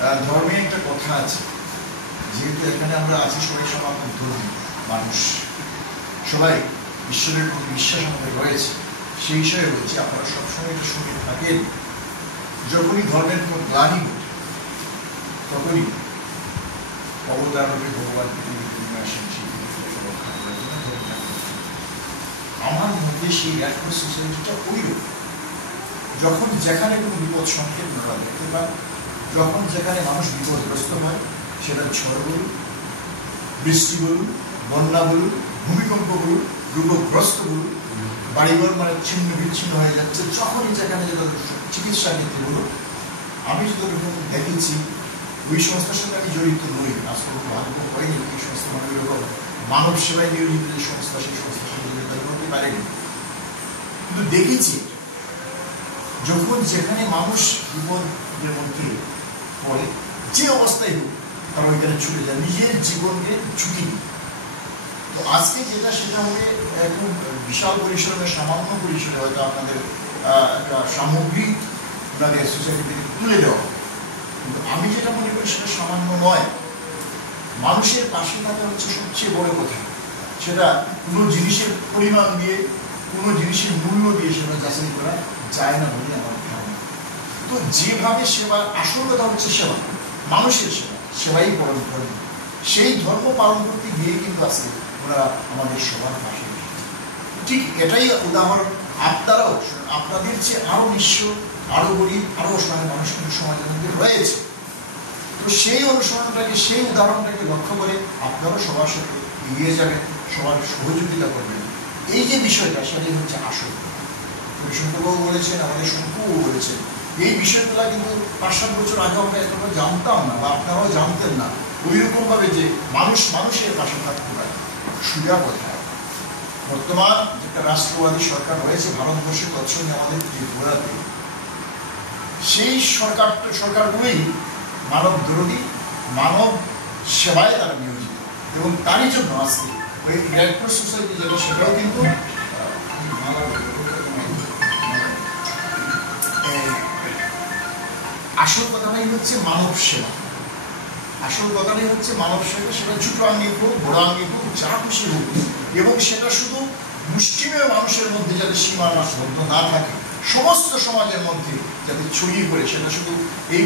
ধর্মে একটা কথা আছে, যেহেতু এখানে আমরা আছি সবাই সনাতন ধর্মী মানুষ, সবাই ঈশ্বরের প্রতি বিশ্বাস আমাদের রয়েছে, সেই হিসাবে বলছি আপনারা সবসময় এটা শুনে থাকেন, যখনই ধর্মের কোনো গ্লানি ঘটে তখনই অবতার রূপে ভগবান পৃথিবীতে নেমে আসেন সেই পৃথিবীকে রক্ষা করার জন্য ধর্মটা। আমার মধ্যে সেই রেড ক্রস সোসাইটিটা ওইরকম, যখন যেখানে কোনো বিপদ সংকেত ধরা দেখতে পান, যখন যেখানে মানুষ বিপদগ্রস্ত হয়, সেটা ঝড় বলুন, বৃষ্টি বলুন, বন্যা বলুন, ভূমিকম্প বলুন, রোগগ্রস্ত বলুন, বাড়িঘর মানে ছিন্ন বিচ্ছিন্ন হয়ে যাচ্ছে, যখনই যেখানে যেটা চিকিৎসা ক্ষেত্রে বলুন, আমি যতটুকু দেখেছি ওই সংস্থার সঙ্গে আমি জড়িত নই, আসলে ভাগ্য হয়নি এই সংস্থা মানে ওইরকম মানব সেবায় নিয়োজিত যে সংস্থা, সেই সংস্থার সঙ্গে জড়িত করতে পারেনি, কিন্তু দেখেছি যখন যেখানে মানুষ বিপদের মধ্যে পড়ে, যে অবস্থায় হোক তারা ওইখানে ছুটে যায় নিজের জীবনকে ঝুঁকি নিয়ে। তো আজকে যেটা সেটা হবে খুব বিশাল পরিসরে, সামান্য পরিসরে হয়তো আপনাদের একটা সামগ্রিক আপনাদের সোসাইটি থেকে তুলে দেওয়া, কিন্তু আমি যেটা মনে করি সেটা সামান্য নয়। মানুষের পাশে থাকা হচ্ছে সবচেয়ে বড় কথা, সেটা কোনো জিনিসের পরিমাণ দিয়ে, কোনো জিনিসের মূল্য দিয়ে সেটা যাচাই করা যায় না বলে আমার ধারণা। তো যেভাবে সেবা, আসল কথা হচ্ছে সেবা, মানুষের সেবা, সেবাই পরম ধর্ম, সেই ধর্ম পালন করতে গিয়ে কিন্তু আছে ওরা আমাদের সবার পাশে। ঠিক এটাই উদাহরণ, আপনারাও আপনাদের চেয়ে আরো নিঃস্ব, আরো গরিব, আরো অসহায় মানুষ কিন্তু সমাজের মধ্যে রয়েছে। তো সেই অনুসরণটাকে, সেই উদাহরণটাকে লক্ষ্য করে আপনারাও সবার সাথে এগিয়ে যাবেন, সবার সহযোগিতা করবেন। এই যে বিষয়টা, সেটাই হচ্ছে আসল। শঙ্কুবাবু বলেছেন, আমাদের শঙ্কুবাবু বলেছেন, এই বিষয়গুলো কিন্তু ৫-৭ বছর আগে আমরা এতটা জানতাম না, বা আপনারাও জানতেন না ওই রকম ভাবে যে মানুষ মানুষের পাশে থাকতে পারে। সুবিধা কোথায়? বর্তমান যেটা রাষ্ট্রবাদী সরকার রয়েছে ভারতবর্ষে, তৎসঙ্গে আমাদের ত্রিপুরাতে, সেই সরকারগুলোই মানব বিরোধী, মানব সেবায় তারা নিয়োজিত, এবং তারই জন্য আজকে ওই রেড ক্রস সোসাইটি যেটা, সেটাও কিন্তু আসল কথাটাই হচ্ছে মানব সেবা। আসল কথাটাই হচ্ছে মানব সেবা, সেটা ছোট আঙ্গিক হোক, বড় আঙ্গিক হোক, যা খুশি হোক, এবং সেটা শুধু মুষ্টিমেয় মানুষের মধ্যে যাতে সীমাবদ্ধ না থাকে, সমস্ত সমাজের মধ্যে যাতে ছড়িয়ে পড়ে, সেটা শুধু এই